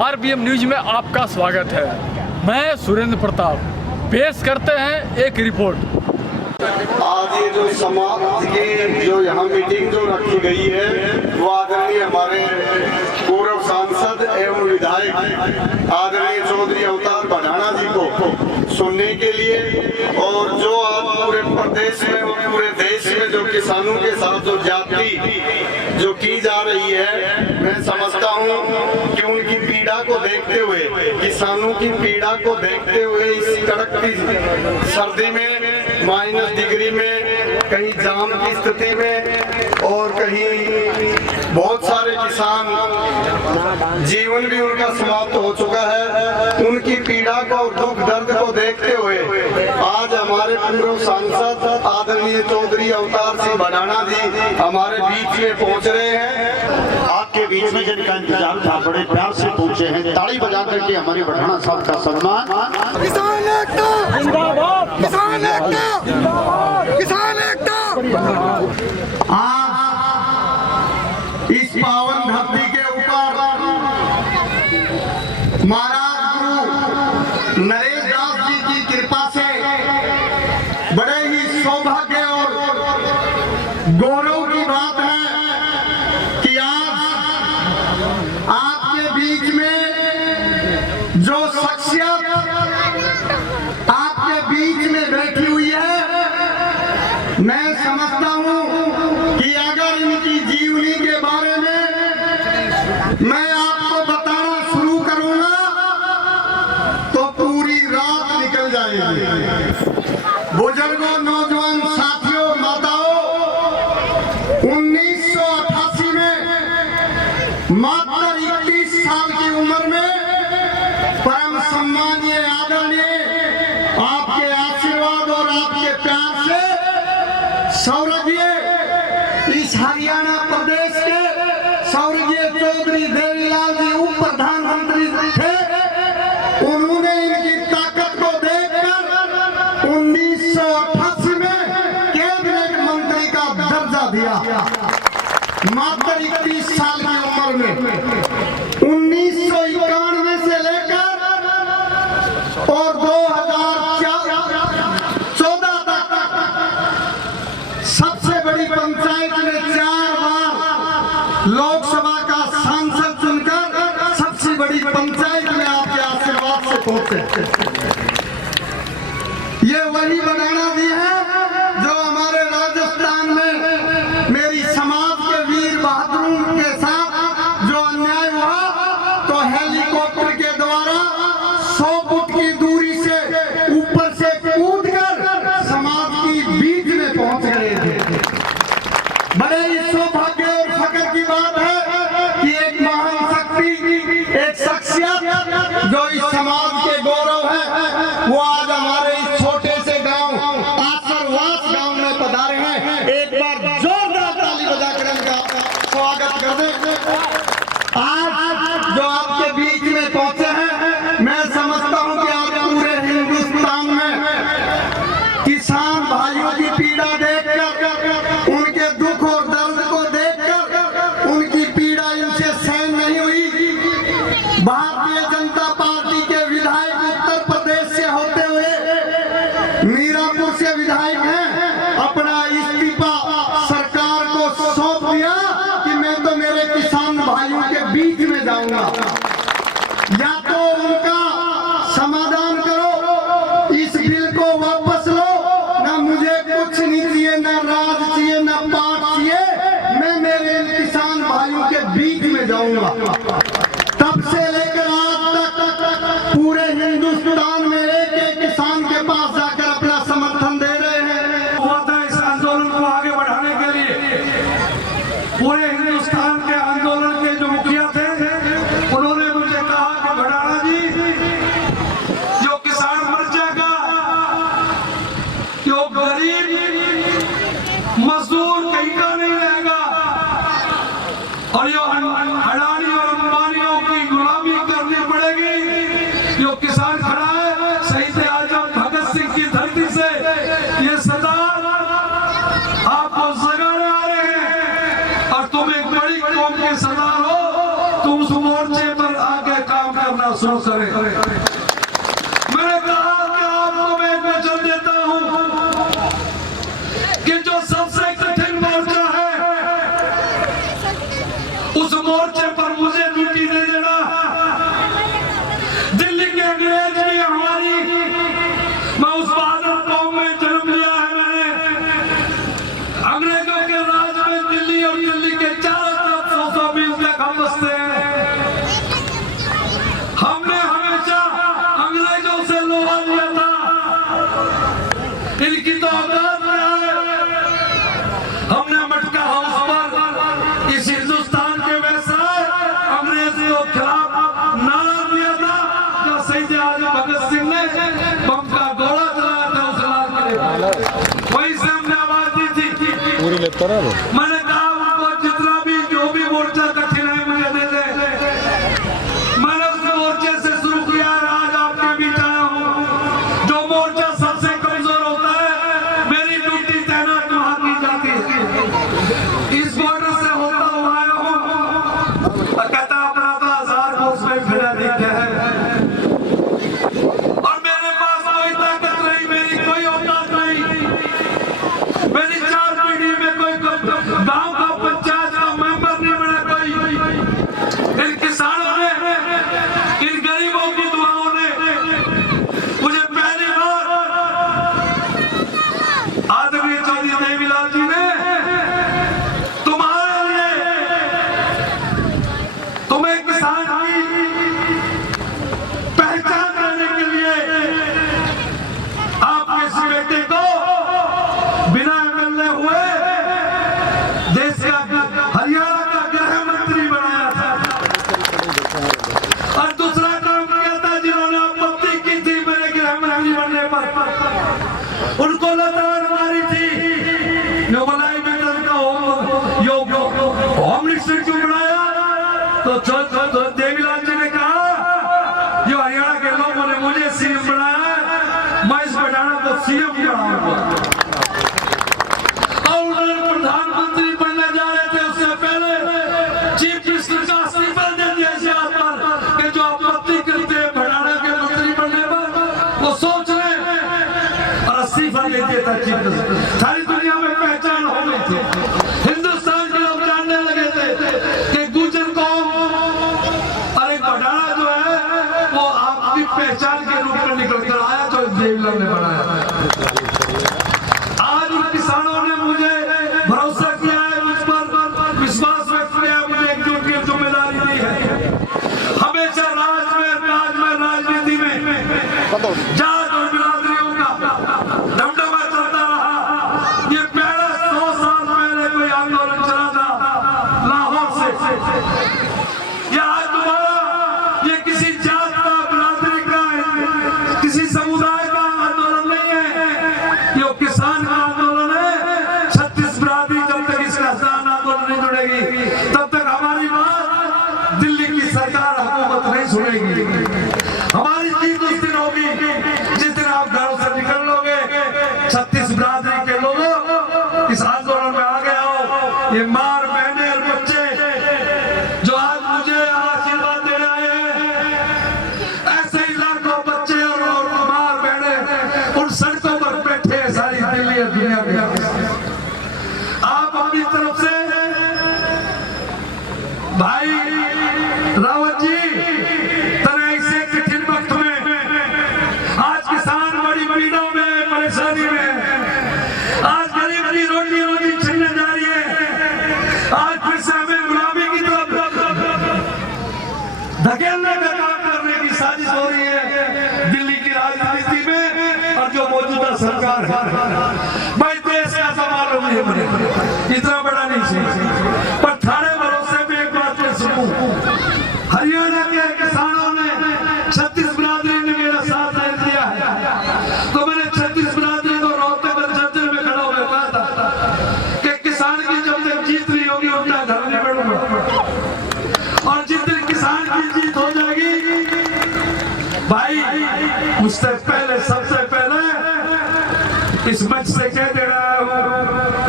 RBM news में आपका स्वागत है। मैं सुरेंद्र प्रताप पेश करते हैं एक रिपोर्ट। आज ये जो समाज की जो यहाँ मीटिंग जो रखी गई है वो आदरणीय हमारे पूर्व सांसद एवं विधायक आदरणीय चौधरी अवतार बढ़ाना जी को सुनने के लिए, और जो आज पूरे प्रदेश में और पूरे देश में जो किसानों के साथ जो ज्यादती जो की जा रही है, मैं समझता हूँ कि उनकी पीड़ा को देखते हुए, किसानों की पीड़ा को देखते हुए इस कड़कती सर्दी में, माइनस डिग्री में, कहीं जाम की स्थिति में और कहीं बहुत सारे किसान जीवन भी उनका समाप्त हो चुका है, उनकी पीड़ा को और दुख दर्द को देखते हुए आज हमारे पूर्व सांसद आदरणीय चौधरी अवतार सिंह बढ़ाना जी हमारे बीच में पहुंच रहे हैं। आपके बीच में जिनका इंतजार था बड़े प्यार से पहुंचे हैं, ताली बजा करके हमारे बढ़ाना साहब का सम्मान। किसान एकता जिंदाबाद, किसान एकता जिंदाबाद, किसान एकता। आज इस पावन धरती के ऊपर महाराज गुरु नरेश दास जी की कृपा से बड़े ही सौभाग्य और गौरव की बात है कि आज आपके बीच में जो शख्सियत आपके बीच में बैठी हुई है, मैं समझता हूं कि अगर इनकी जीवनी के बारे में मैं आपको बताना शुरू करूंगा तो पूरी रात निकल जाएगी। बुजुर्गों, नौजवान साथियों, माताओं, 1988 में मात्र 31 साल की उम्र में परम सम्मानीय आदरणीय आपके आशीर्वाद और आपके प्यार से स्वर्गीय इस हरियाणा प्रदेश के स्वर्गीय चौधरी देवीलाल जी उप प्रधानमंत्री थे। उन्होंने इनकी ताकत को देखकर 1988 में कैबिनेट मंत्री का दर्जा दिया, मात्र 31 साल की उम्र में। 1991 से लेकर और 2014 तक सबसे बड़ी पंचायत में 4 बार लोकसभा का सांसद चुनकर सबसे बड़ी पंचायत में आपके आशीर्वाद से पहुंचे। ये वही बढ़ाना जी है जो हमारे राजस्थान में मेरी समाज के वीर बहादुरों के साथ जो अन्याय हुआ तो हेलीकॉप्टर के द्वारा 100 फुट की दूरी से ऊपर से कूदकर समाज की बीच में पहुंच गए थे। बड़े ही सौभाग्य और फख्र की बात है कि एक महान शक्ति, एक शख्सियत जो इस समाज के गौरव है, वो आज हमारे इस छोटे से गांव आसरवास गांव में पधारे हैं। एक बार जोरदार ताली बजाकर इनका स्वागत कर दें। आज जो आपके बीच में पहुंचे हैं, मैं समझता हूं कि आज पूरे हिंदुस्तान में किसान भाइयों की पीड़ा देखकर, उनके दुख और दर्द को देखकर, उनकी पीड़ा इनसे सहन नहीं हुई। भारतीय जनता पार्टी के विधायक उत्तर प्रदेश से होते हुए मीरापुर से विधायक हैं, अपना इस्तीफा सरकार को सौंप दिया कि मैं तो मेरे किसान भाइयों के बीच में जाऊंगा। या तो उनका समाधान करो, इस बिल को वापस लो, ना मुझे कुछ नहीं चाहिए, ना राज चाहिए, ना पाठ चाहिए, मैं मेरे किसान भाइयों के बीच में जाऊंगा। तब से लेकर आज तक पूरे हिंदुस्तान में एक एक किसान के पास जाकर अपना समर्थन दे रहे हैं। हुआ था इस आंदोलन को आगे बढ़ाने के लिए पूरे हिंदुस्तान के आंदोलन के जो मुखिया थे, उन्होंने मुझे कहा कि बढ़ाना जी, जो किसान मर जाएगा, जो गरीब मजदूर कहीं का नहीं रहेगा, और जो अडानी और अंबानियों की गुलामी करनी पड़ेगी। जो किसान खड़ा है, शहीद आजम भगत सिंह की धरती से ये सरदार आपको जगाने आ रहे हैं, और तुम एक बड़ी कौम के सरदार हो, तुम उस मोर्चे पर आके काम करना शुरू करें। मैंने कहा कि आपको मैं एक वचन देता हूं कि जो सबसे कठिन मोर्चा है उस मोर्चे पर मुझे ड्यूटी दे देना। दिल्ली के अंग्रेज भी हमारी, मैं उस बहादुर कौम में जन्म लिया है। मैंने अंग्रेजों के राज में दिल्ली और दिल्ली के चारों तरफ 100 मील तक हम बसते हैं। हमने हमेशा अंग्रेजों से लोहा लिया था, इनकी तो औकात में है। हमने मटका हाउस पर इस हिंदुस्तान के वैसा अंग्रेज के खिलाफ नारा दिया था जो शहीद आजम भगत सिंह ने बम का गोला चलाया था उस लाल किले पर। वहीं से हमने आवाज दी थी। मैंने कहा उनको जितना भी जो भी मोर्चा कठिन है मुझे दे दे। मैंने उस मोर्चे से शुरू किया, आज आपके बीच आया हूँ। जो मोर्चा सबसे कमजोर होता है मेरी ड्यूटी तैनात वहां की जाती है। इस बॉर्डर से होता हुआ आया हूँ। कहता अपना तो 1000 कोस में फिरा दिखा है और मेरे पास कोई ताकत नहीं, मेरी कोई औकात नहीं। मेरी 4 पीढ़ी में कोई गांव का पंचायत का मेंबर नहीं बना कोई। इन किसानों ने, इन गरीबों की दुआओं ने मुझे पहली बार आदरणीय चौधरी देवीलाल जी ने तुम्हारे लिए, तुम्हें किसान की पहचान करने के लिए आपके इस बेटे को बिना मिलने हुए देश का, हरियाणा का गृह मंत्री बनाया था। और दूसरा काम किया था जिन्होंने आपत्ति की थी मेरे गृह मंत्री बनने पर, उनको लताड़ मारी थी। नोबलाई मेडल का होम मिनिस्टर क्यों बनाया? तो देवीलाल जी ने कहा जो हरियाणा के लोगों ने मुझे सीएम बनाया है, मैं इस बटाना को सीएम बनाऊंगा। और उन्होंने प्रधानमंत्री बनने जा रहे थे उससे पहले चीफ मिनिस्टर का इस्तीफा दे दिया इस बात पर कि जो आपत्ति करते हैं भटाना के मंत्री बनने पर वो सोच रहे और इस्तीफा दे दिया था चीफ मिनिस्टर। सारी दुनिया में पहचान हो गई थी, हिंदुस्तान के लोग जानने लगे थे कि गुजर कौम और एक भटाना जो है वो आपकी पहचान के रूप में निकल कर आया जो देवीलाल ने बनाया। आज उन किसानों ने मुझे भरोसा किया है, मुझ पर विश्वास व्यक्त किया, मुझे एकजुट की जिम्मेदारी दी है। हमेशा राज में राजनीति में जात और बिरादरियों का दमदमा चलता रहा। ये पहले 100 साल पहले कोई आंदोलन चला था लाहौर से, या आज दोबारा ये किसी जात का, बिरादरी का, किसी समुदाय का आंदोलन नहीं है, ये किसान का आंदोलन है। 36 बिरादरी जब तक इसका किसान आंदोलन नहीं जुड़ेगी तब तक हमारी बात दिल्ली की सरकार हुकूमत नहीं सुनेगी। हमारी जीत उस दिन होगी जिस दिन आप घरों से निकल लोगे। 36 बिरादरी के लोगों इस आंदोलन में आ गए हो। ये मार बहने और बच्चे जो आज मुझे आशीर्वाद देने आए हैं, ऐसे ही लाखों बच्चे और मार बहने उन सड़कों पर बैठे हैं सारी दिल्ली और दुनिया में। आप अपनी तरफ से भाई रावत जी तरह ऐसे कठिन वक्त में आज किसान बड़ी पीड़ों में, परेशानी में, आज गरीब की रोटी छीनने जा रही है। आज फिर से हमें गुलामी की तरफ धकेलने का काम करने की साजिश हो रही है दिल्ली की राजनीति में और जो मौजूदा सरकार है। भाई देश का सवाल है मुझे इतना बड़ा नहीं चाहिए, पर थाने भरोसे में एक बात मैं सुनूं, हरियाणा के किसानों ने 36 बिरादरी ने मेरा साथ दे दिया है। तो मैंने 36 बिरादरी को रोकते पर जंतर में खड़ा होकर कहा था कि किसान की जब तक जीत नहीं होगी उतना घर नहीं बढ़ूंगा, और जिस दिन किसान की जीत हो जाएगी भाई उससे पहले, सबसे पहले इस मंच से कह दे रहा हूं,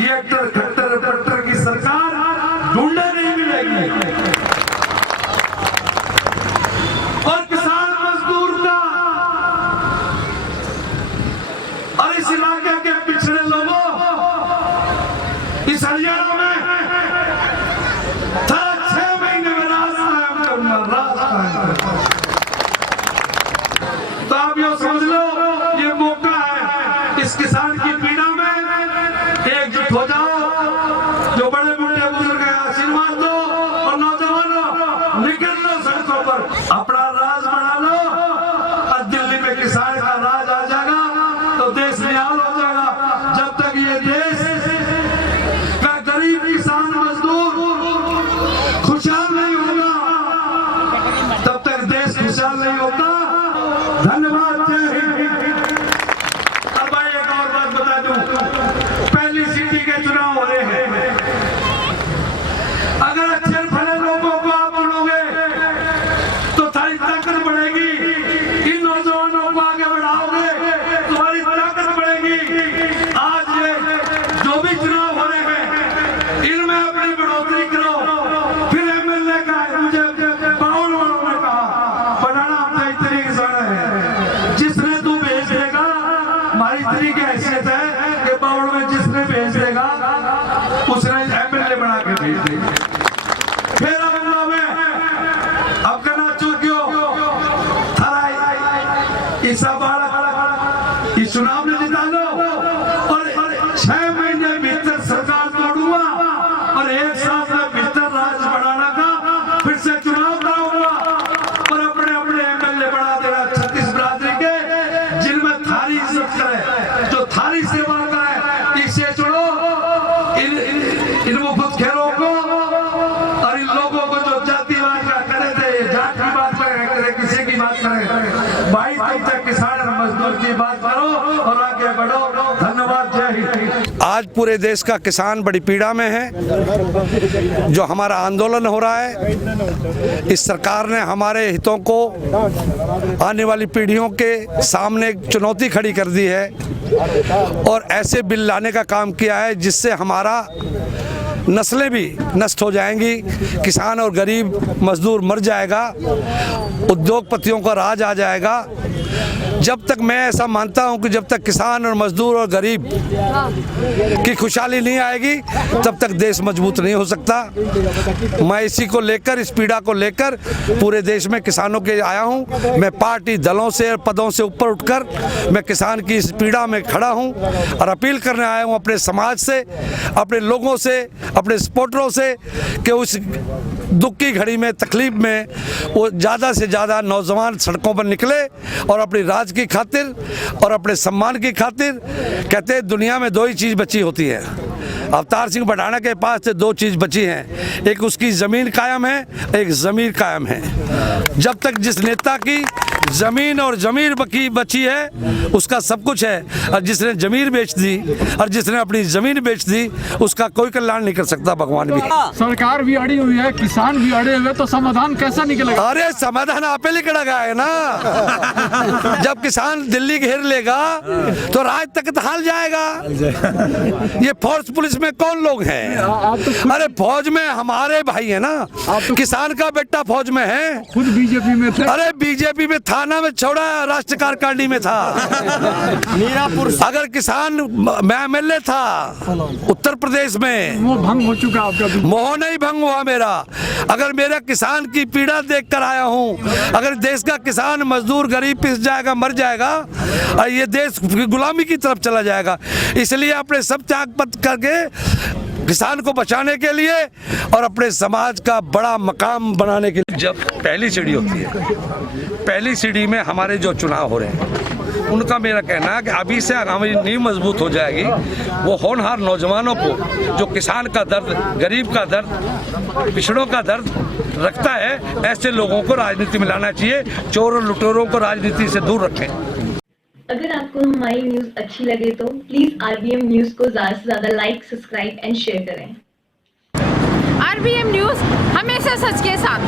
ये खट्टर पट्टर की सरकार ढूंढने नहीं मिलेगी। और इस हरियाणा में 6 महीने में राज कायम करूंगा, राज कायम करूंगा। तो आप ये समझ लो, ये मौका है इस किसान की पीड़ा में एकजुट हो जाओ। जो बड़े बूढ़े बुजुर्ग हैं आशीर्वाद दो, और नौजवानों निकल लो सड़कों पर, अपना राज बना लो। और दिल्ली में किसान का राज आ जाएगा तो देश निहाल हो जाएगा। जब तक ये देश का गरीब किसान मजदूर खुशहाल नहीं होगा, तब तक देश खुशहाल नहीं होता। धन्यवाद, जय हिंद। अब भाई एक और बात बता दूं, पहली सिटी के चुनाव हो रहे हैं। अगर अच्छे भले लोगों को आप चुनोगे तो सारी ताकत बढ़ेगी। इन नौजवानों को आगे बढ़ाओगे तुम्हारी ताकत बढ़ेगी। आज ये जो भी चुनाव हो रहे हैं इनमें अपनी बढ़ोतरी करो। फिर एमएलए का मुझे बाउल वालों ने कहा बनाना अपना इतनी किसान है, जिसने तू भेज देगा, हमारी इतनी की हैसियत है कि बाउल में जिसने भेज देगा उसने एमएलए बना के भेज देगा। फिर अब करना चुकियो इस चुनाव में जिता लो, और 6 महीने भीतर सरकार तोड़ूंगा, और 1 साल में भीतर राज बढ़ाना का फिर से चुनाव कराऊंगा, और अपने अपने एमएलए बना देना 36 बिरादरी के, जिनमें थारी इज्जत करे, जो थारी सेवा करे। इसे छोड़ो इन मुफ्त खेलों को, और इन लोगों को जो जातिवाद का करे थे, जात की बात करे, किसी की बात करे। भाई तुम तक किसान और मजदूर की बात करो और आगे बढ़ो। धन्यवाद, जय हिंद। आज पूरे देश का किसान बड़ी पीड़ा में है। जो हमारा आंदोलन हो रहा है, इस सरकार ने हमारे हितों को आने वाली पीढ़ियों के सामने एक चुनौती खड़ी कर दी है, और ऐसे बिल लाने का काम किया है जिससे हमारा नस्लें भी नष्ट हो जाएंगी, किसान और गरीब मजदूर मर जाएगा, उद्योगपतियों का राज आ जाएगा। जब तक मैं ऐसा मानता हूं कि जब तक किसान और मजदूर और गरीब की खुशहाली नहीं आएगी तब तक देश मजबूत नहीं हो सकता। मैं इसी को लेकर, इस पीड़ा को लेकर पूरे देश में किसानों के आया हूं। मैं पार्टी दलों से और पदों से ऊपर उठकर मैं किसान की इस पीड़ा में खड़ा हूं और अपील करने आया हूं अपने समाज से, अपने लोगों से, अपने सपोर्टरों से कि उस दुख की घड़ी में, तकलीफ में वो ज़्यादा से ज़्यादा नौजवान सड़कों पर निकले और अपनी राज की खातिर और अपने सम्मान की खातिर। कहते हैं दुनिया में 2 ही चीज़ बची होती है। अवतार सिंह बढ़ाना के पास से 2 चीज़ बची हैं, एक उसकी ज़मीन कायम है, एक ज़मीर कायम है। जब तक जिस नेता की ज़मीन और ज़मीर बची है उसका सब कुछ है, और जिसने ज़मीर बेच दी और जिसने अपनी ज़मीन बेच दी उसका कोई कल्याण नहीं कर सकता भगवान भी। सरकार भी अड़ी हुई है, किसान भी अड़े हुए, तो समाधान कैसा निकलेगा? अरे समाधान आपे लिखा गया है ना। जब किसान दिल्ली घेर लेगा तो राज तक हाल जाएगा। ये फोर्स पुलिस में कौन लोग हैं? अरे फौज में हमारे भाई है ना, किसान का बेटा फौज में है, खुद बीजेपी में थे। अरे बीजेपी में थाना में छोड़ा, राष्ट्र कारकांडी में था। अगर किसान, मैं एमएलए था उत्तर प्रदेश में, वो भंग हो चुका आपका भी। मोह नहीं भंग हुआ मेरा। अगर मेरा किसान की पीड़ा देख कर आया हूँ, अगर देश का किसान मजदूर गरीब पिस जाएगा, मर जाएगा और ये देश गुलामी की तरफ चला जाएगा, इसलिए अपने सब त्याग पत्र करके किसान को बचाने के लिए और अपने समाज का बड़ा मकाम बनाने के लिए। जब पहली सीढ़ी होती है, पहली सीढ़ी में हमारे जो चुनाव हो रहे हैं उनका मेरा कहना है कि अभी से आगामी नींव मजबूत हो जाएगी। वो होनहार नौजवानों को जो किसान का दर्द, गरीब का दर्द, पिछड़ों का दर्द रखता है, ऐसे लोगों को राजनीति में लाना चाहिए। चोर और लुटेरों को राजनीति से दूर रखें। अगर आपको हमारी न्यूज़ अच्छी लगे तो प्लीज़ RBM न्यूज़ को ज़्यादा से ज़्यादा लाइक, सब्सक्राइब एंड शेयर करें। RBM न्यूज़ हमेशा सच के साथ।